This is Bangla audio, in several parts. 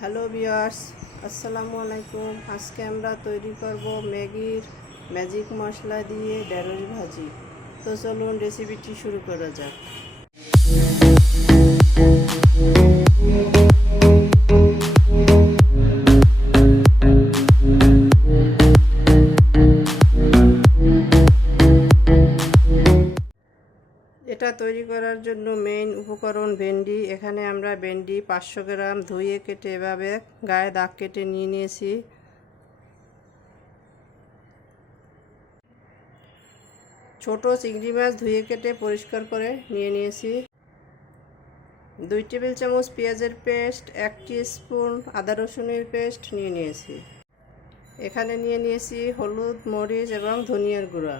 হ্যালো বিয়ার্স আসসালামু আলাইকুম। আজকে আমরা তৈরি করব ম্যাগির ম্যাজিক মশলা দিয়ে ঢেঁড়স ভাজি। তো চলুন রেসিপিটি শুরু করা যাক। এটা তৈরি করার জন্য উপকরণ ভেন্ডি, এখানে আমরা ভেন্ডি পাঁচশো গ্রাম ধুয়ে কেটে এভাবে গায়ে দাগ কেটে নিয়ে নিয়েছি। ছোট চিংড়ি মাছ ধুয়ে কেটে পরিষ্কার করে নিয়ে নিয়েছি। দুই টেবিল চামচ পেঁয়াজের পেস্ট, এক স্পুন আদা রসুনের পেস্ট নিয়ে নিয়েছি। এখানে নিয়ে নিয়েছি হলুদ, মরিচ এবং ধনিয়ার গুঁড়া।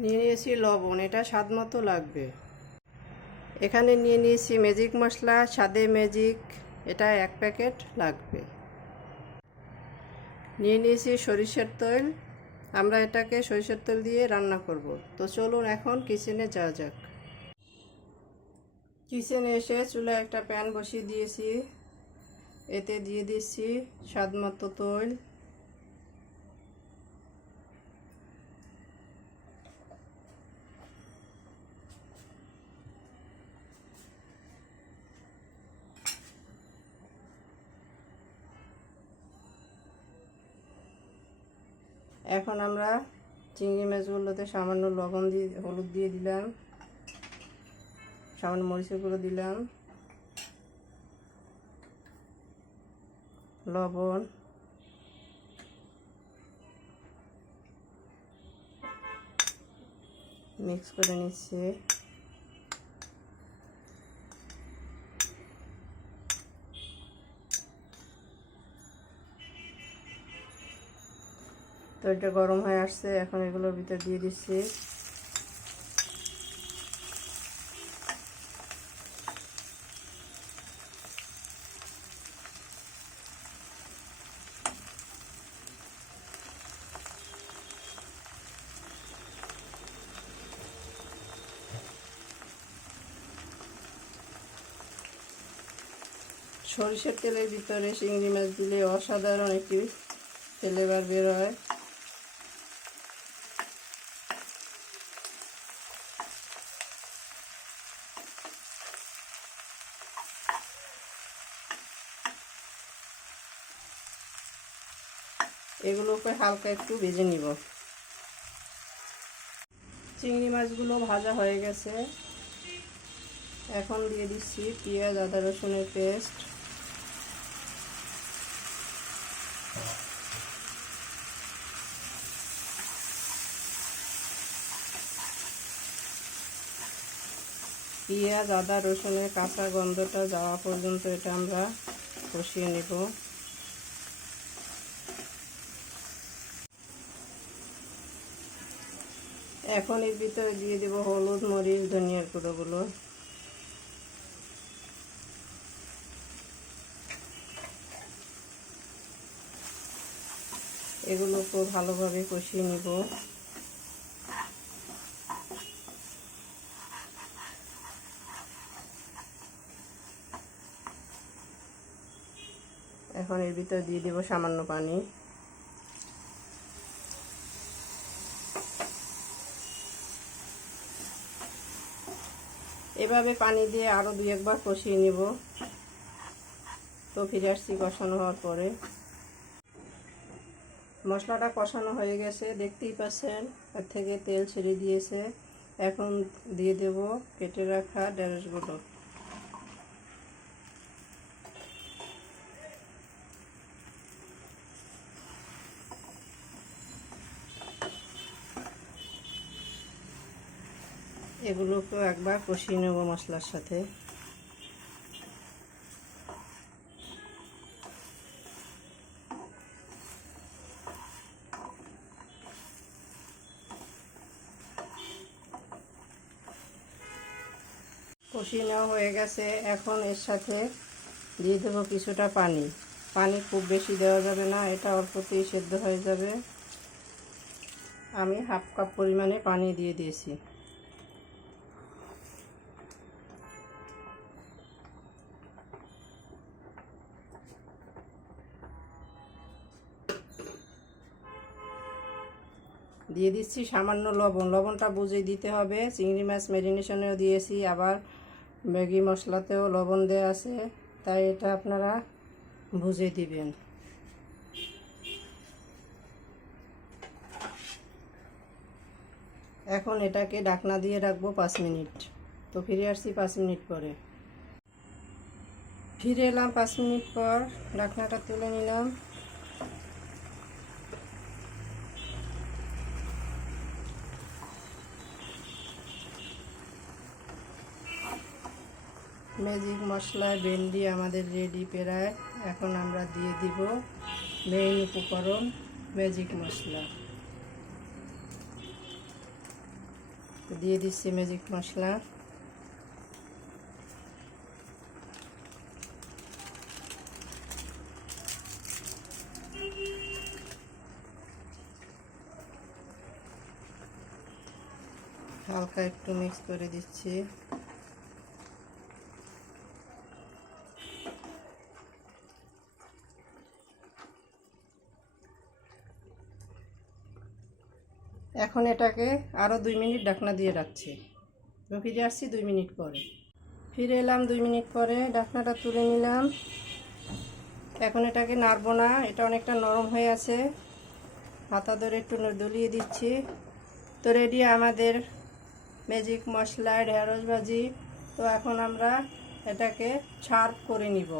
নিয়ে নিয়েছি লবণ, এটা স্বাদ মতো লাগবে। এখানে নিয়ে নিয়েছি ম্যাজিক মশলা, স্বাদে ম্যাজিক এটা এক প্যাকেট লাগবে। নিয়ে নিয়েছি সরিষার তেল, আমরা এটাকে সরিষার তেল দিয়ে রান্না করব। তো চলুন এখন কিচেনে যাওয়া যাক। কিচেনে এসে চুলায় একটা প্যান বসিয়ে দিয়েছি, এতে দিয়ে দিচ্ছি স্বাদ মতো তেল। এখন আমরা চিংড়ি মাছগুলোতে সামান্য লবণ দিয়ে, হলুদ দিয়ে দিলাম। সামান্য মরিচের গুঁড়ো দিলাম। লবণ। মিক্স করে নিচ্ছে। তো এটা গরম হয়ে আসছে, এখন এগুলোর ভিতর দিয়ে দিচ্ছি। সরিষার তেলের ভিতরে চিংড়ি মাছ দিলে অসাধারণ একটি ফ্লেভার বের হয়। এগুলোকে হালকা একটু ভেজে নিব। চিংড়ি মাছগুলো ভাজা হয়ে গেছে। এখন দিয়ে দিচ্ছি পেঁয়াজ, আদা, রসুনের পেস্ট। পেঁয়াজ, আদা, রসুনের কাঁচা গন্ধটা যাওয়া পর্যন্ত এটা আমরা কষিয়ে নেব। এখন এর ভিতরে দিয়ে দেব হলুদ, মরিচ, ধনিয়ার গুঁড়োগুলো। এগুলোকে ভালোভাবে কষিয়ে নিব। এখন এর ভিতরে দিয়ে দেব সামান্য পানি। এভাবে পানি দিয়ে আরও দুই একবার কষিয়ে নিব। তো ফিরে আসছি কষানো হওয়ার পরে। মশলাটা কষানো হয়ে গেছে, দেখতেই পাচ্ছেন, এর থেকে তেল ছেড়ে দিয়েছে। এখন দিয়ে দেব কেটে রাখা ঢেঁড়সগুলো এগুলোকেও একবার কষিয়ে নেব মশলার সাথে। কষিয়ে নেওয়া হয়ে গেছে। এখন এর সাথে দিয়ে দেবো কিছুটা পানি। পানি খুব বেশি দেওয়া যাবে না, এটা অল্পতেই সেদ্ধ হয়ে যাবে। আমি হাফ কাপ পরিমাণে পানি দিয়ে দিয়েছি। দিয়ে দিচ্ছি সামান্য লবণ। লবণটা বুঝে দিতে হবে। চিংড়ি মাছ ম্যারিনেশনেও দিয়েছি। আবার ম্যাগি মশলাতেও লবণ দেওয়া আছে। তাই এটা আপনারা বুঝে দিবেন। এখন এটাকে ডাকনা দিয়ে রাখব পাঁচ মিনিট। তো ফিরে আসছি পাঁচ মিনিট পরে। ফিরে এলাম পাঁচ মিনিট পর। ডাকনাটা তুলে নিলাম। ম্যাজিক মশলা, ভেন্ডি আমাদের রেডি প্রায়। এখন আমরা দিয়ে দিব মেইন উপকরণ, ম্যাজিক মশলা। দিয়ে দিচ্ছি ম্যাজিক মশলা। হালকা একটু মিক্স করে দিচ্ছি। এখন এটাকে আরও দুই মিনিট ঢাকনা দিয়ে রাখছি। ফিরে আসছি দুই মিনিট পরে। ফিরে এলাম দুই মিনিট পরে, ঢাকনাটা তুলে নিলাম। এখন এটাকে নাড়বো না, এটা অনেকটা নরম হয়ে আছে। হাতা ধরে একটু দলিয়ে দিচ্ছি। তো রেডি আমাদের ম্যাজিক মশলা, ঢেঁড়স ভাজি। তো এখন আমরা এটাকে সার্ভ করে নিব।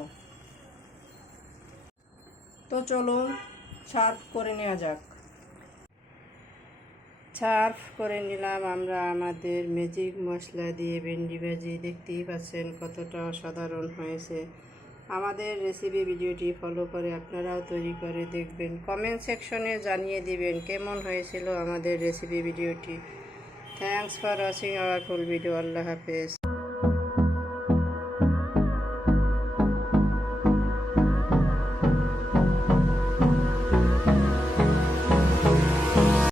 তো চলুন সার্ভ করে নেওয়া যাক। সার্ভ করে নিলাম। আমরা আমাদের ম্যাজিক মশলা দিয়ে ভেন্ডি ভাজি। দেখতেই পাচ্ছেন কতটা অসাধারণ হয়েছে। আমাদের রেসিপি ভিডিওটি ফলো করে আপনারাও তৈরি করে দেখবেন। কমেন্ট সেকশনে জানিয়ে দিবেন কেমন হয়েছিল আমাদের recipe video. Thanks for watching our full video আল্লাহ হাফেজ।